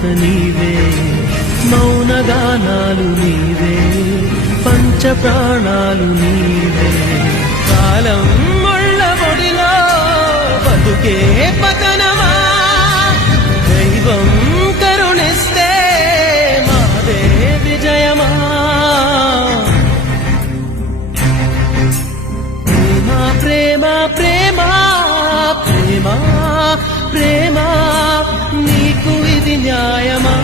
పాట నీవే, మౌనగానాలు నీవే, పంచ ప్రాణాలు నీవే. కాలం ముళ్ళ ఒడిలో బతుకే పతనమా, దైవం కరుణిస్తే మాదే విజయమా. ప్రేమ ప్రేమ ప్రేమ ప్రేమ, నీకు ఇది న్యాయమా?